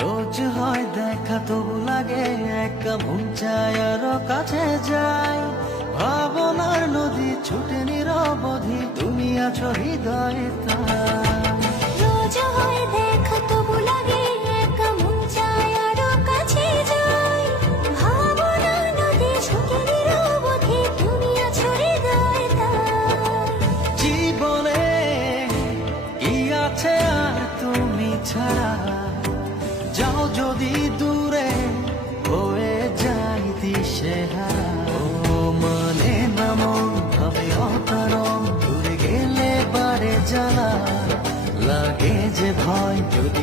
রোজ হয় দেখা তবু লাগে একা মন চায় আরো কাছে যায়। ভাবনার নদী ছুটে নিরবধি, তুমি আছো হৃদয়ে তাই। রোজ হয় দেখা তবু লাগে একা মন চায় আরো কাছে যায়। ভাবনার নদী ছুটে নিরবধি, তুমি আছো হৃদয়ে তাই। জীবনে কি আছে আর তুমি ছাড়া, যাও যদি দূরে হয়ে যাই দিশেহারা। ও মানে না মন ভাবে অকারণ, দূরে গেলে পারে জ্বালা লাগে যে ভয়, যদি